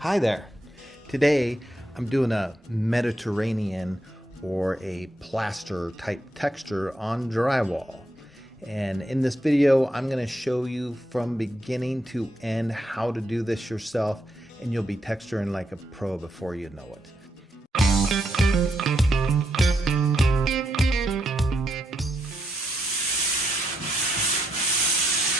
Hi there. Today I'm doing a Mediterranean or a plaster type texture on drywall. And in this video I'm going to show you from beginning to end how to do this yourself, and you'll be texturing like a pro before you know it.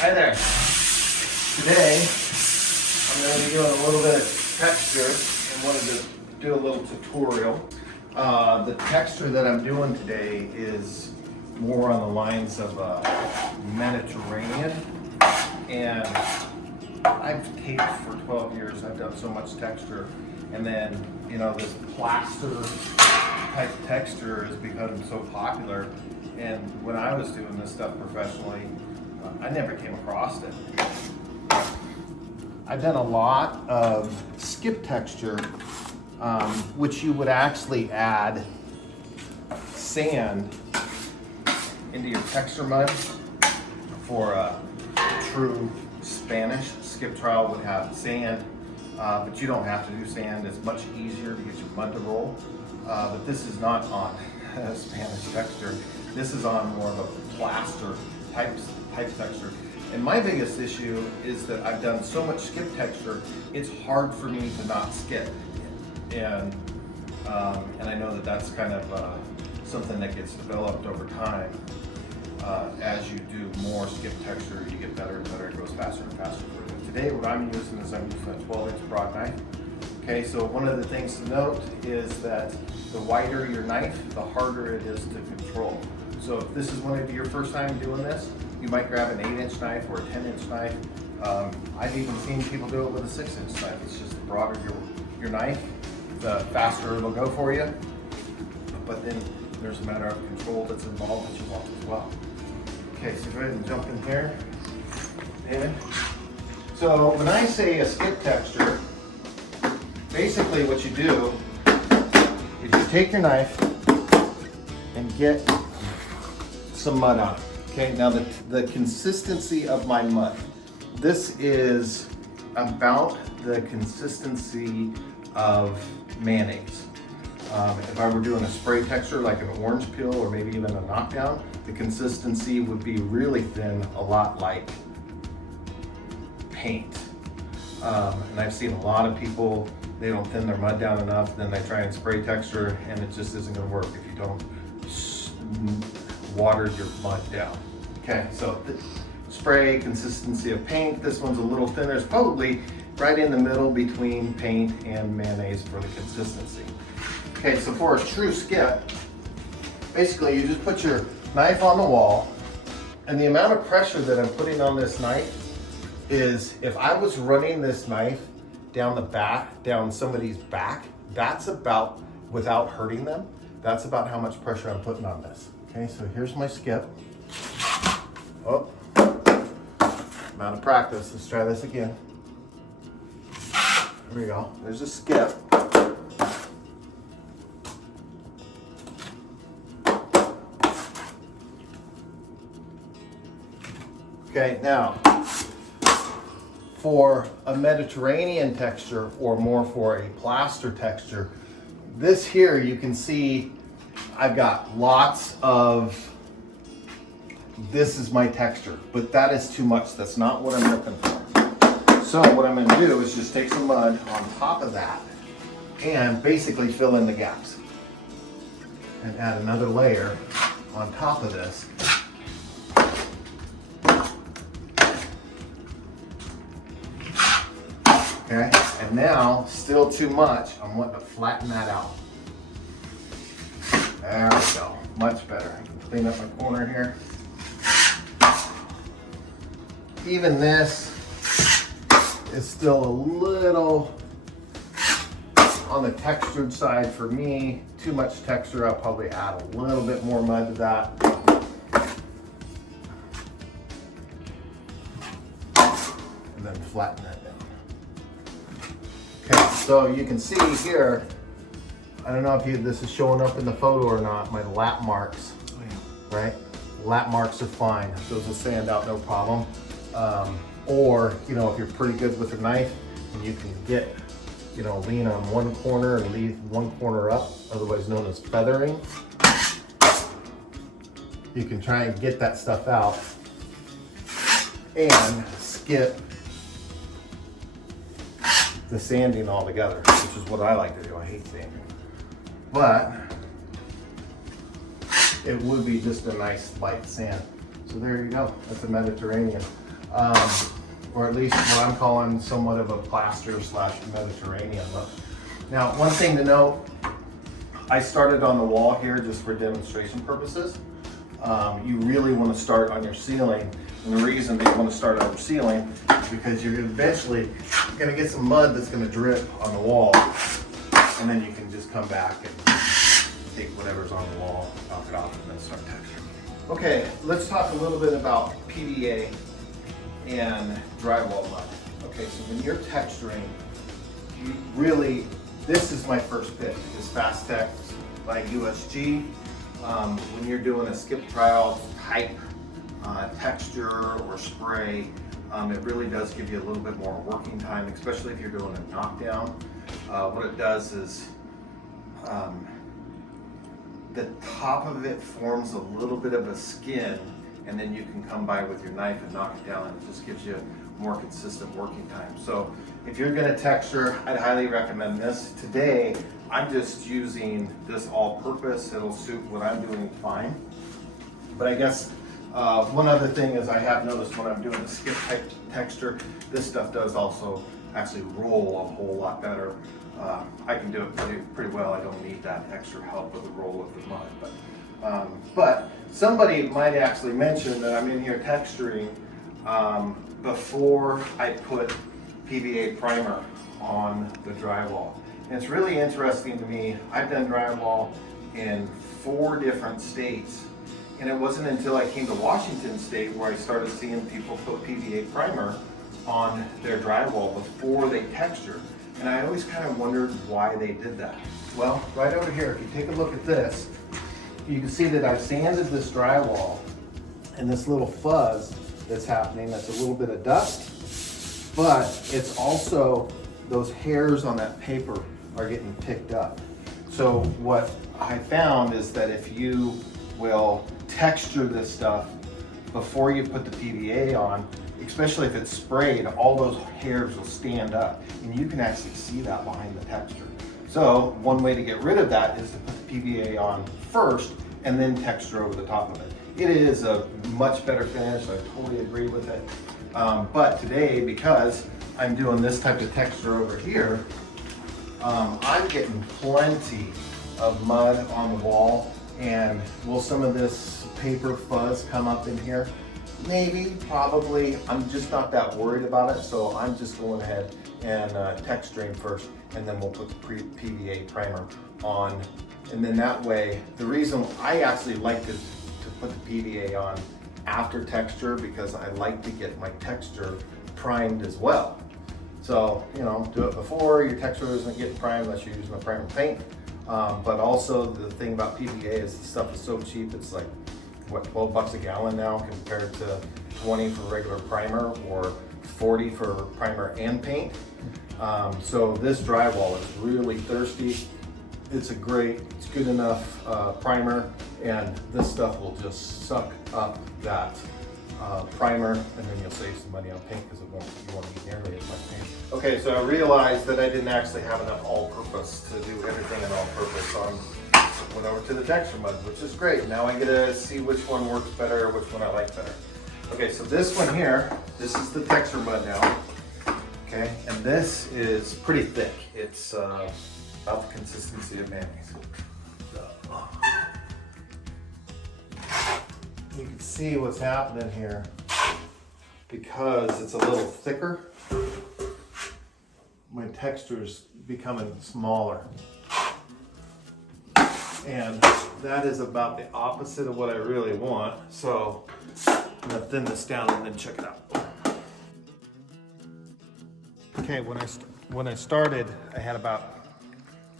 Hi there. Today I'm going to be doing a little bit of texture and wanted to do a little tutorial. The texture that I'm doing today is more on the lines of Mediterranean, and I've taped for 12 years. I've done so much texture, and then this plaster type texture has become so popular, and when I was doing this stuff professionally, I never came across it. I've done a lot of skip texture, which you would actually add sand into your texture mud. For a true Spanish skip trowel would have sand, but you don't have to do sand. It's much easier to get your mud to roll. But this is not on Spanish texture. This is on more of a plaster type texture. And my biggest issue is that I've done so much skip texture, it's hard for me to not skip. And I know that that's kind of something that gets developed over time. As you do more skip texture, you get better and better. It goes faster and faster for you. Today what I'm using is a 12-inch broad knife. Okay, so one of the things to note is that the wider your knife, the harder it is to control. So if this is one of your first time doing this, you might grab an 8-inch knife or a 10-inch knife. I've even seen people do it with a 6-inch knife. It's just the broader your knife, the faster it'll go for you. But then there's a matter of control that's involved that you want as well. Okay, so go ahead and jump in here, David. So when I say a skip texture, basically what you do is you take your knife and get some mud on it. Okay, now the consistency of my mud. This is about the consistency of mayonnaise. If I were doing a spray texture like an orange peel or maybe even a knockdown, the consistency would be really thin, a lot like paint. And I've seen a lot of people, they don't thin their mud down enough, then they try and spray texture, and it just isn't going to work if you don't water your mud down. Okay, so spray consistency of paint. This one's a little thinner. It's probably right in the middle between paint and mayonnaise for the consistency. Okay, so for a true skip, basically you just put your knife on the wall, and the amount of pressure that I'm putting on this knife is, if I was running this knife down the back, down somebody's back, that's about, without hurting them, that's about how much pressure I'm putting on this. Okay, so here's my skip. Oh, I'm out of practice. Let's try this again. There we go. There's a skip. Okay, now for a Mediterranean texture, or more for a plaster texture, this here you can see I've got lots of, this is my texture, but that is too much. That's not what I'm looking for. So what I'm going to do is just take some mud on top of that and basically fill in the gaps and add another layer on top of this. Okay, and now still too much. I'm wanting to flatten that out. There we go, much better. I can clean up my corner here. Even this is still a little on the textured side for me. Too much texture. I'll probably add a little bit more mud to that. And then flatten that down. Okay, so you can see here, I don't know if this is showing up in the photo or not, my lap marks, right? Lap marks are fine. Those will sand out, no problem. Or, if you're pretty good with a knife, and you can get you know, lean on one corner and leave one corner up, otherwise known as feathering. You can try and get that stuff out and skip the sanding altogether, which is what I like to do. I hate sanding. But it would be just a nice light sand. So there you go. That's a Mediterranean. Or at least what I'm calling somewhat of a plaster / Mediterranean look. Now, one thing to note, I started on the wall here just for demonstration purposes. You really want to start on your ceiling. And the reason that you want to start on your ceiling is because you're eventually going to get some mud that's going to drip on the wall. And then you can just come back and take whatever's on the wall, knock it off, and then start texturing. Okay, let's talk a little bit about PVA and drywall mud. Okay, so when you're texturing, you really, this is my first pick, is Fast Tex by USG. When you're doing a skip trowel type texture or spray, it really does give you a little bit more working time, especially if you're doing a knockdown. What it does is the top of it forms a little bit of a skin, and then you can come by with your knife and knock it down, and it just gives you more consistent working time. So if you're gonna texture, I'd highly recommend this. Today, I'm just using this all-purpose. It'll suit what I'm doing fine. But I guess one other thing is I have noticed when I'm doing the skip type texture, this stuff does also actually roll a whole lot better. I can do it pretty well. I don't need that extra help with the roll of the mud. But somebody might actually mention that I'm in here texturing before I put PVA primer on the drywall. And it's really interesting to me. I've done drywall in 4 different states, and it wasn't until I came to Washington State where I started seeing people put PVA primer on their drywall before they texture. And I always kind of wondered why they did that. Well, right over here, if you take a look at this, you can see that I've sanded this drywall, and this little fuzz that's happening, that's a little bit of dust, but it's also those hairs on that paper are getting picked up. So what I found is that if you will texture this stuff before you put the PVA on, especially if it's sprayed, all those hairs will stand up, and you can actually see that behind the texture. So one way to get rid of that is to put the PVA on first and then texture over the top of it. It is a much better finish. I totally agree with it. But today, because I'm doing this type of texture over here, I'm getting plenty of mud on the wall. And will some of this paper fuzz come up in here? Maybe, probably. I'm just not that worried about it, so I'm just going ahead and texturing first, and then we'll put the PVA primer on. And then that way, the reason I actually like to put the PVA on after texture, because I like to get my texture primed as well. So, you know, do it before, your texture isn't getting primed unless you're using a primer paint. But also the thing about PVA is the stuff is so cheap. It's like, what, 12 bucks a gallon now compared to 20 for regular primer or 40 for primer and paint. So this drywall is really thirsty. It's good enough primer, and this stuff will just suck up that primer, and then you'll save some money on paint because you won't need nearly as much paint. Okay, so I realized that I didn't actually have enough all-purpose to do everything in all-purpose, so I went over to the texture mud, which is great. Now I get to see which one works better or which one I like better. Okay, so this one here, this is the texture mud now. Okay, and this is pretty thick. It's about the consistency of mayonnaise. You can see what's happening here. Because it's a little thicker, my texture's becoming smaller. And that is about the opposite of what I really want. So I'm gonna thin this down and then check it out. Okay, when I started, I had about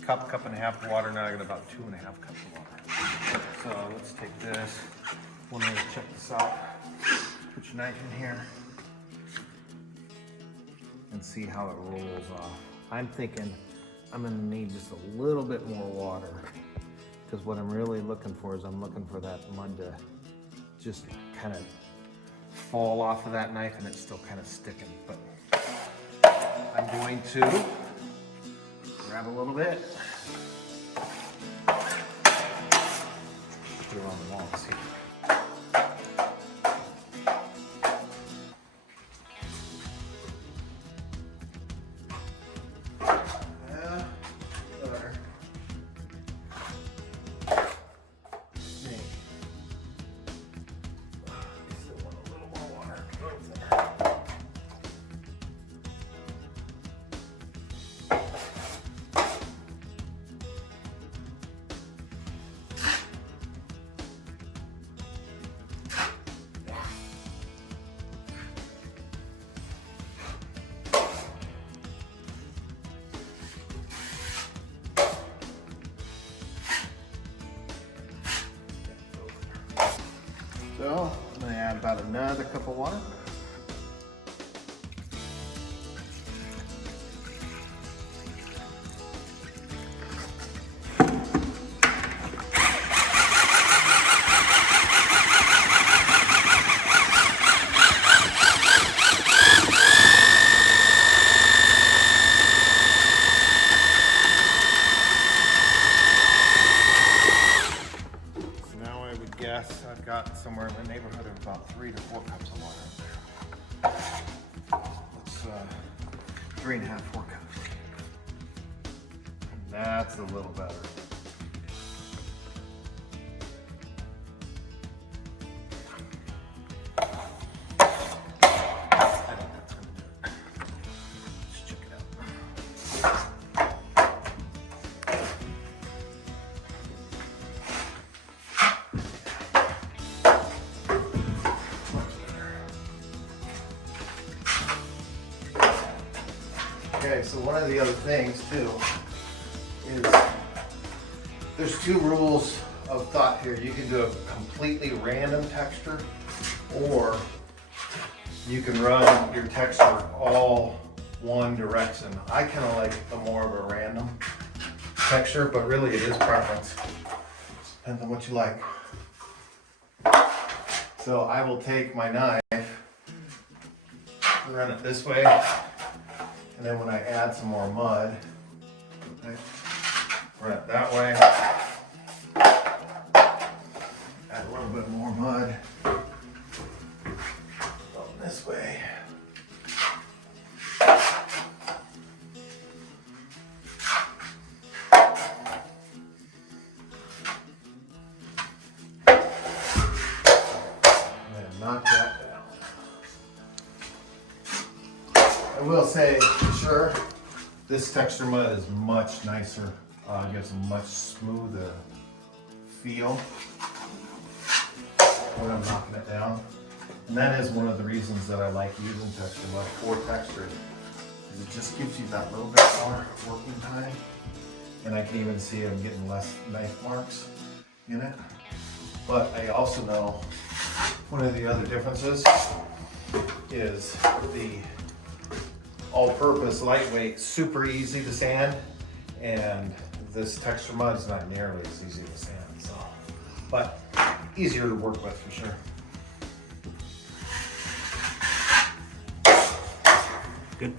a cup and a half of water. Now I got about 2.5 cups of water. So let's take this. One way to check this out. Put your knife in here and see how it rolls off. I'm thinking I'm gonna need just a little bit more water, because what I'm really looking for is I'm looking for that mud to just kind of fall off of that knife and it's still kind of sticking. But I'm going to grab a little bit, put it on the walls here. So I'm going to add about another cup of water. Yes, I've got somewhere in the neighborhood of about 3 to 4 cups of water in there. Let's 3.5, 4 cups. That's a little better. I think that's gonna do it. Let's check it out. Okay, so one of the other things too is there's 2 rules of thought here. You can do a completely random texture, or you can run your texture all one direction. I kind of like a more of a random texture, but really it is preference. Depends on what you like. So I will take my knife and run it this way. And then when I add some more mud, I run it that way. Add a little bit more mud. Go this way. And then knock that down. I will say, sure, this texture mud is much nicer. Gives a much smoother feel when I'm knocking it down. And that is one of the reasons that I like using texture mud for texture, is it just gives you that little bit more working time. And I can even see I'm getting less knife marks in it. But I also know one of the other differences is the all-purpose, lightweight, super easy to sand, and this texture mud is not nearly as easy to sand, so, but easier to work with for sure. Good.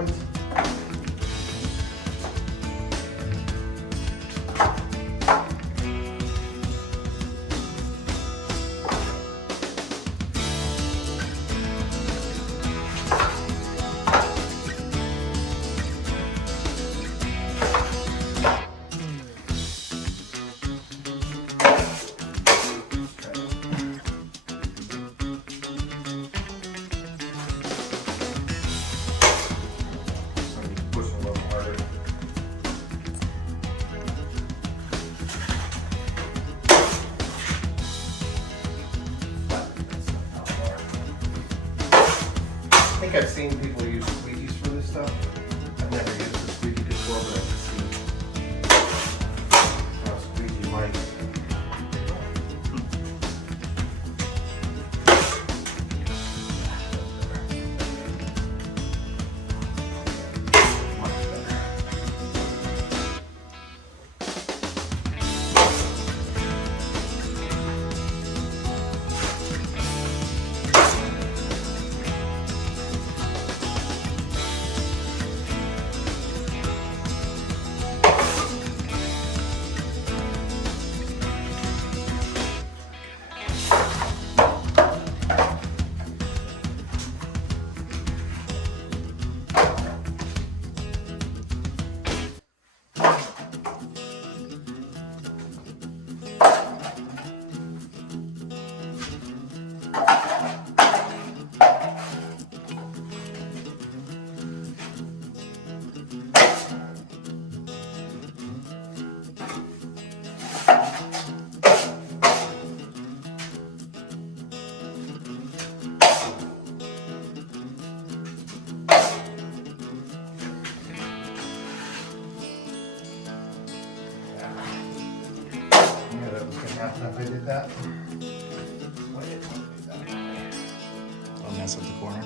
ones. Push a little harder. I think I've seen people use squeegees for this stuff. I've never used a squeegee before, but I can see how a squeegee might. Much better. Happen if I did that. Why did I do that? I'll mess up the corner.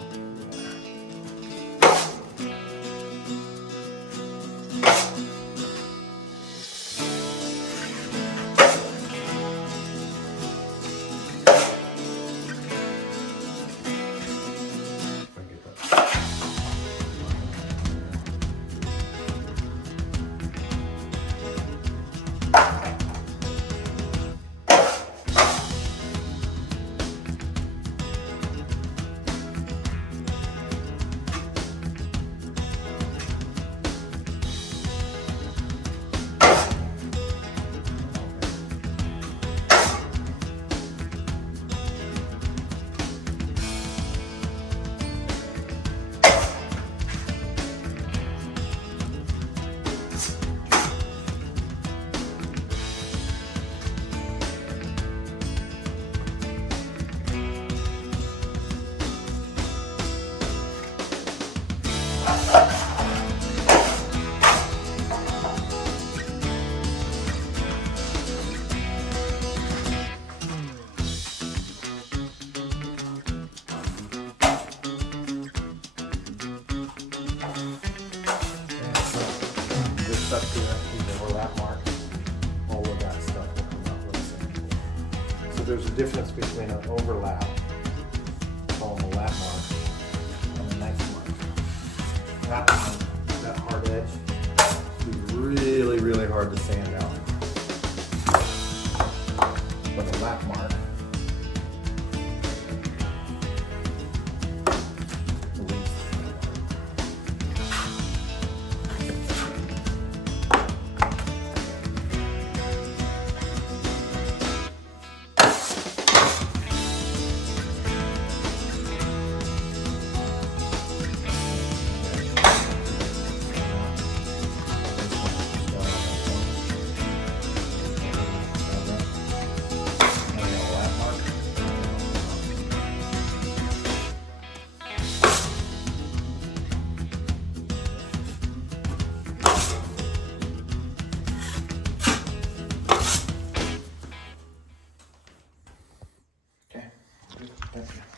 Stuff to the overlap mark, all of that stuff will come out real simple. So there's a difference between an overlap, call them a lap mark, and a knife mark. That one, that hard edge, is really, really hard to sand out. But a lap mark,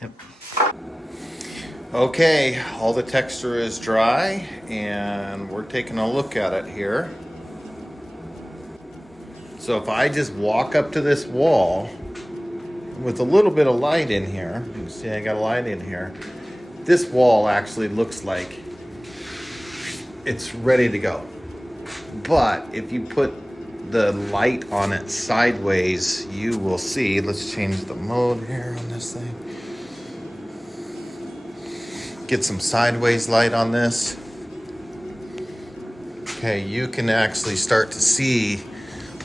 Yep. Okay, all the texture is dry and we're taking a look at it here. So if I just walk up to this wall with a little bit of light in here, you can see I got a light in here. This wall actually looks like it's ready to go. But if you put the light on it sideways, you will see, let's change the mode here on this thing. Get some sideways light on this. Okay, you can actually start to see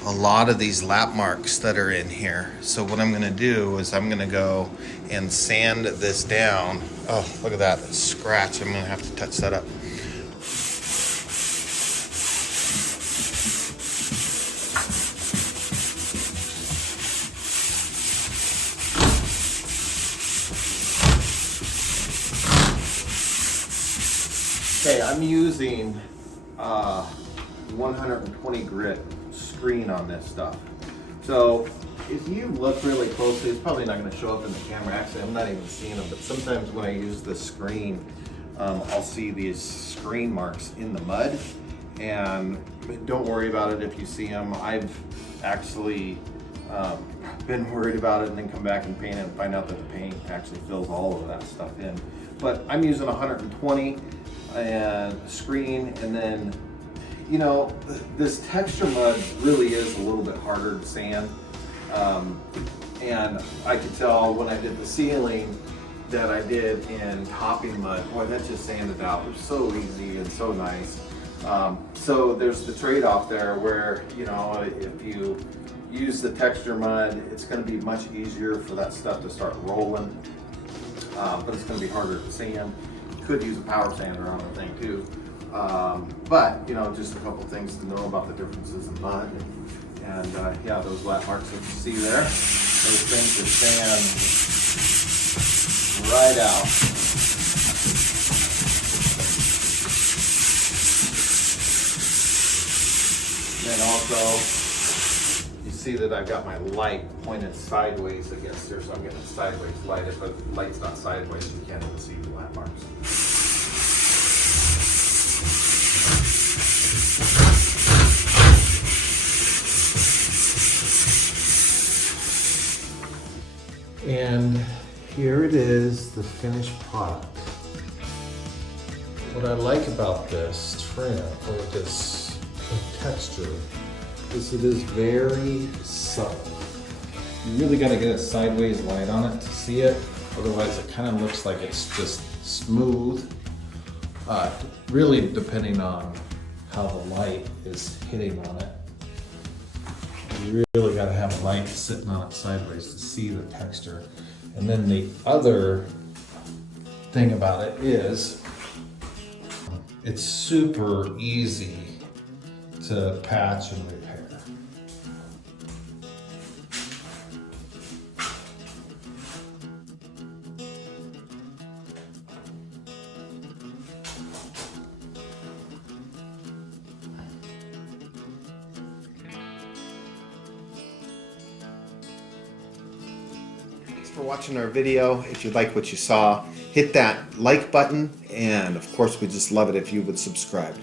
a lot of these lap marks that are in here. So what I'm gonna do is I'm gonna go and sand this down. Oh, look at that scratch. I'm gonna have to touch that up. Okay, I'm using 120 grit screen on this stuff. So if you look really closely, it's probably not going to show up in the camera. Actually, I'm not even seeing them, but sometimes when I use the screen, I'll see these screen marks in the mud. And don't worry about it if you see them. I've actually been worried about it and then come back and paint it and find out that the paint actually fills all of that stuff in. But I'm using 120 and screen, and then, you know, this texture mud really is a little bit harder to sand. And I could tell when I did the ceiling that I did in topping mud, boy, that just sanded out. It was so easy and so nice. So there's the trade-off there where, you know, if you use the texture mud, it's going to be much easier for that stuff to start rolling, but it's going to be harder to sand. You could use a power sander on the thing too. But, you know, just a couple things to know about the differences in mud. And yeah, those lap marks that you see there, those things are sand right out. And also, you see that I've got my light pointed sideways against here, so I'm getting sideways light. If the light's not sideways, you can't even see the lap marks. And here it is, the finished product. What I like about this trim, or this texture, is it is very subtle. You really got to get a sideways light on it to see it, otherwise it kind of looks like it's just smooth. Really depending on how the light is hitting on it. You really got to have a light sitting on it sideways to see the texture. And then the other thing about it is it's super easy to patch and repair. For watching our video. If you like what you saw, hit that like button, and of course we just love it if you would subscribe.